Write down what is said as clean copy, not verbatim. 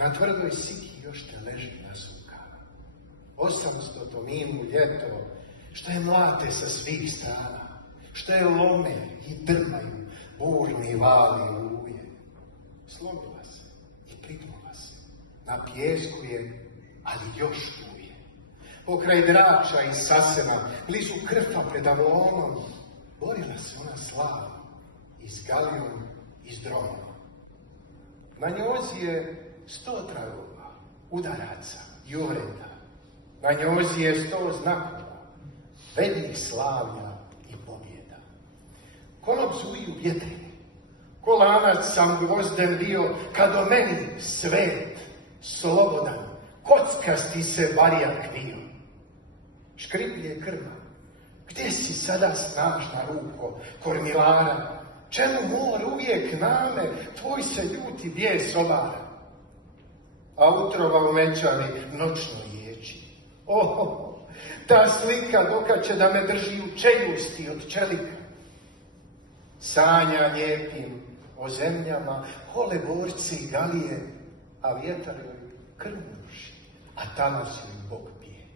Na tvrdoj siki još te leži nasukana. 800 tominu ljeto, što je mlate sa svih strana, što je lome i drmaju burni vali oluje. Slomila se i prignula se, na pijesku je, ali još tu je. Pokraj Drača i Sasena, blizu Krfa pred Avlonom, borila se ona slavno, i s Galijom i s Dronom. Na njozi je 100 tragova, udaraca i uvreda. Na njozi je 100 znakova, vednih slavlja i pobjeda. Konop zuji u vjetrini, ko lanac sam gvozden bio, kad o meni svet, slobodan, kockasti se varijak bio. Škriplje krma, gdje si sada snažna ruko, kormilara? Čemu mor uvijek name, tvoj se ljuti bijes obara? A utrova u mećavi noćno ječi. Oh, ta slika dokad će da me drži u čeljusti od čelika. Sanja lijepim o zemljama, hole borci i galije, a vjetar joj krv duši, a tamo si joj Bog pije.